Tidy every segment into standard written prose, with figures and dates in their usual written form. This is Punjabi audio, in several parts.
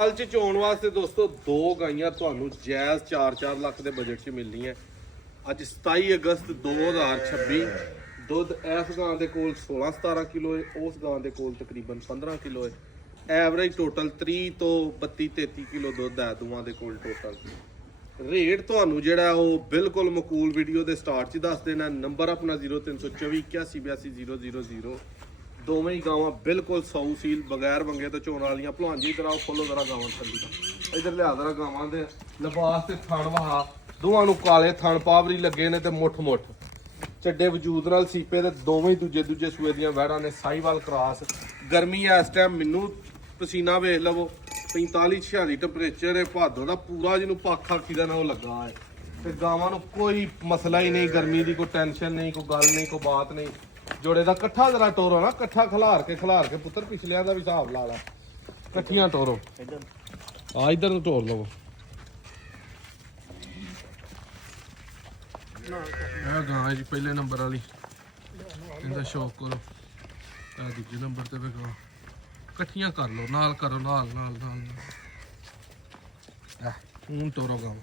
ਹਾਲ ਚ ਚੋਣ ਵਾਸਤੇ ਦੋਸਤੋ ਦੋ ਗਾਈਆਂ ਤੁਹਾਨੂੰ ਜਾਇਜ਼ 4-4 ਲੱਖ ਦੇ ਬਜਟ 'ਚ ਮਿਲਣੀਆਂ। ਅੱਜ 27 ਅਗਸਤ 2026 ਦੁੱਧ ਇਸ ਗਾਂ ਦੇ ਕੋਲ 16-17 ਕਿਲੋ ਹੈ, ਉਸ ਗਾਂ ਦੇ ਕੋਲ ਤਕਰੀਬਨ 15 ਕਿਲੋ ਹੈ। ਐਵਰੇਜ ਟੋਟਲ 30 ਤੋਂ 32-33 ਕਿਲੋ ਦੁੱਧ ਹੈ ਦੋਵਾਂ ਦੇ ਕੋਲ ਟੋਟਲ। ਰੇਟ ਤੁਹਾਨੂੰ ਜਿਹੜਾ ਉਹ ਬਿਲਕੁਲ ਮਕੂਲ ਵੀਡੀਓ ਦੇ ਸਟਾਰਟ 'ਚ ਦੱਸ ਦੇਣਾ। ਨੰਬਰ ਆਪਣਾ 0324 8182 ਦੋਵੇਂ ਹੀ ਗਾਵਾਂ ਬਿਲਕੁਲ ਸੌ ਸੀਲ ਬਗੈਰ ਵੰਗੇ ਤੋਂ ਚੋਣ ਵਾਲੀਆਂ। ਭਲਵਾਨ ਜੀ ਕਰਾਓ ਫੋਲੋ ਜ਼ਰਾ ਗਾਵਾਂ ਥੱਲੀ ਦਾ ਇਧਰ ਲਿਆ ਜ਼ਰਾ ਗਾਵਾਂ ਦੇ ਲਿਬਾਸ ਤੇ ਥਣ ਵਹਾ ਦੋਵਾਂ ਨੂੰ ਕਾਲੇ ਥਣ ਪਾਵਰੀ ਲੱਗੇ ਨੇ ਤੇ ਮੁੱਠ ਚੱਡੇ ਵਜੂਦ ਨਾਲ ਸੀਪੇ ਤੇ ਦੋਵੇਂ ਹੀ ਦੂਜੇ ਸੂਏ ਦੀਆਂ ਵਹਿੜਾਂ ਨੇ। ਸਾਈਵਾਲ ਕਰਾਸ ਗਰਮੀ ਐ ਇਸ ਟਾਈਮ ਮੈਨੂੰ ਪਸੀਨਾ ਵੇਖ ਲਵੋ 45-46 ਟੈਂਪਰੇਚਰ ਹੈ। ਭਾਦੋ ਦਾ ਪੂਰਾ ਜਿਹਨੂੰ ਪੱਖ ਆਖੀ ਦਾ ਨਾ ਉਹ ਲੱਗਾ ਹੈ ਤੇ ਗਾਵਾਂ ਨੂੰ ਕੋਈ ਮਸਲਾ ਹੀ ਨਹੀਂ, ਗਰਮੀ ਦੀ ਕੋਈ ਟੈਨਸ਼ਨ ਨਹੀਂ, ਕੋਈ ਗੱਲ ਨਹੀਂ, ਕੋਈ ਬਾਤ ਨਹੀਂ। ਜੋੜੇ ਦਾ ਇਕੱਠਾ ਜਰਾ ਟੋਰੋ ਨਾ, ਇਕੱਠਾ ਖਿਲਾਰ ਕੇ ਪੁੱਤਰ ਪਿਛਲਿਆਂ ਦਾ ਵੀ ਹਿਸਾਬ ਲਾ ਲਾ। ਇਕੱਠੀਆਂ ਟੋਰੋ ਆ ਇਧਰ ਨੂੰ ਟੋਰ ਲਵੋ। ਇਹ ਗਾਂ ਜੀ ਪਹਿਲੇ ਨੰਬਰ ਵਾਲੀ ਇਹਦਾ ਸ਼ੌਕ ਕਰੋ। ਆ ਦੂਜੇ ਨੰਬਰ ਤੇ ਵੀ ਗਾਂ ਇਕੱਠੀਆਂ ਕਰ ਲਓ, ਨਾਲ ਕਰੋ ਨਾਲ ਹੁਣ ਟੋਰੋ ਗਾਂ।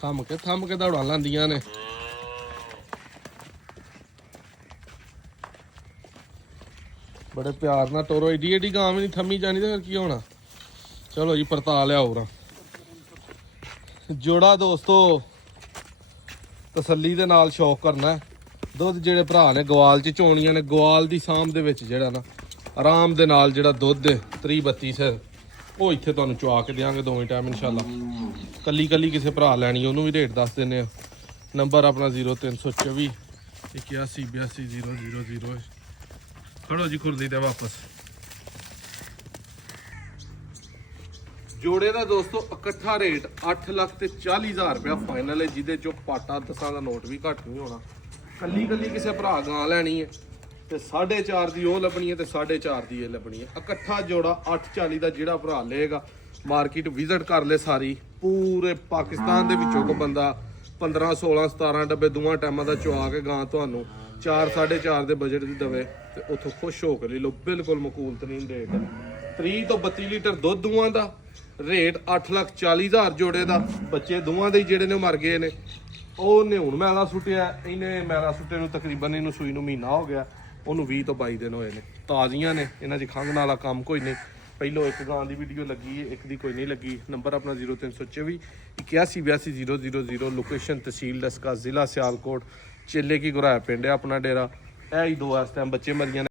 ਥੰਮ ਕੇ ਦੌੜਾਂ ਲਾਂਦੀਆਂ ਨੇ। ਬੜੇ ਪਿਆਰ ਨਾਲ ਟੋਰੋ। ਏਡੀ ਗਾਂ ਵੀ ਨਹੀਂ ਥੰਮੀ ਜਾਣੀ ਤੇ ਫਿਰ ਕੀ ਹੋਣਾ। ਚਲੋ ਜੀ ਪਰਤਾ ਲਿਆਓ ਰਾ ਜੋੜਾ ਦੋਸਤੋ ਤਸੱਲੀ ਦੇ ਨਾਲ ਸ਼ੌਕ ਕਰਨਾ। ਦੁੱਧ ਜਿਹੜੇ ਭਰਾ ਨੇ ਗਵਾਲ 'ਚ ਚੋਣੀਆਂ ਨੇ, ਗਵਾਲ ਦੀ ਸਾਂਭ ਦੇ ਵਿੱਚ ਜਿਹੜਾ ਨਾ ਆਰਾਮ ਦੇ ਨਾਲ ਜਿਹੜਾ ਦੁੱਧ 30-32 ਸਿਰ ਉਹ ਇੱਥੇ ਤੁਹਾਨੂੰ ਚੁਆ ਕੇ ਦੇਵਾਂਗੇ ਦੋਵੇਂ ਟਾਈਮ ਇਨਸ਼ਾਅੱਲਾ। ਕੱਲੀ ਕਿਸੇ ਭਰਾ ਲੈਣੀ ਉਹਨੂੰ ਵੀ ਰੇਟ ਦੱਸ ਦਿੰਦੇ ਆ। ਨੰਬਰ ਆਪਣਾ 0324 8182 000। ਖੜੋ ਜੀ ਖੁਰਦੀ ਤੇ ਵਾਪਸ। ਜੋੜੇ ਦਾ ਦੋਸਤੋ ਇਕੱਠਾ ਰੇਟ 8,40,000 ਰੁਪਇਆ ਫਾਈਨਲ ਹੈ, ਜਿਹਦੇ ਚੋਂ ਪਾਟਾ 10 ਦਾ ਨੋਟ ਵੀ ਘੱਟ ਨਹੀਂ ਹੋਣਾ। ਕੱਲੀ ਕਿਸੇ ਭਰਾ ਗਾਂ ਲੈਣੀ ਹੈ ਤੇ 4.5 ਦੀ ਉਹ ਲੱਭਣੀ ਹੈ ਤੇ 4.5 ਦੀ ਇਹ ਲੱਭਣੀ ਹੈ। ਇਕੱਠਾ ਜੋੜਾ 840 ਦਾ ਜਿਹੜਾ ਭਰਾ ਲਏਗਾ ਮਾਰਕੀਟ ਵਿਜ਼ਿਟ ਕਰ ਲੈ ਸਾਰੀ। ਪੂਰੇ ਪਾਕਿਸਤਾਨ ਦੇ ਵਿੱਚੋਂ ਕੋ ਬੰਦਾ 15, 16, 17 ਡੱਬੇ ਦੋਵਾਂ ਟਾਈਮਾਂ ਦਾ ਚੁਆ ਕੇ ਗਾਂ ਤੁਹਾਨੂੰ 4-4.5 ਦੇ ਬਜਟ ਦੀ ਦਵੇ ਤੇ ਉੱਥੋਂ ਖੁਸ਼ ਹੋ ਕੇ ਲੈ ਲਓ। ਬਿਲਕੁਲ ਮਕੂਲ ਤਰੀਨ ਰੇਟ 30 ਤੋਂ 32 ਲੀਟਰ ਦੁੱਧ ਦੋਵਾਂ ਦਾ। ਰੇਟ 8,40,000 ਜੋੜੇ ਦਾ। ਬੱਚੇ ਦੋਵਾਂ ਦੇ ਜਿਹੜੇ ਨੇ ਮਰ ਗਏ ਨੇ। ਉਹਨੇ ਹੁਣ ਮੈਲਾ ਸੁੱਟਿਆ, ਇਹਨੇ ਮੈਲਾ ਸੁੱਟੇ ਨੂੰ ਤਕਰੀਬਨ ਇਹਨੂੰ ਸੂਈ ਨੂੰ ਮਹੀਨਾ ਹੋ ਗਿਆ। ਉਹਨੂੰ 20 ਤੋਂ 22 ਦਿਨ ਹੋਏ ਨੇ। ਤਾਜ਼ੀਆਂ ਨੇ, ਇਹਨਾਂ 'ਚ ਖੰਘ ਵਾਲਾ ਕੰਮ ਕੋਈ ਨਹੀਂ। ਪਹਿਲੋਂ ਇੱਕ ਗਾਂ ਦੀ ਵੀਡੀਓ ਲੱਗੀ ਹੈ, ਇੱਕ ਦੀ ਕੋਈ ਨਹੀਂ ਲੱਗੀ। ਨੰਬਰ ਆਪਣਾ 0324 8182 000। ਲੋਕੇਸ਼ਨ ਤਹਿਸੀਲ ਡਸਕਾ, ਜ਼ਿਲ੍ਹਾ ਸਿਆਲਕੋਟ, ਚੇਲੇ ਕੀ ਗੁਰਾਇਆ ਪਿੰਡ ਹੈ ਆਪਣਾ ਡੇਰਾ। ਇਹ ਹੀ ਦੋ ਇਸ ਟਾਈਮ ਬੱਚੇ ਮਰੀਆਂ ਨੇ।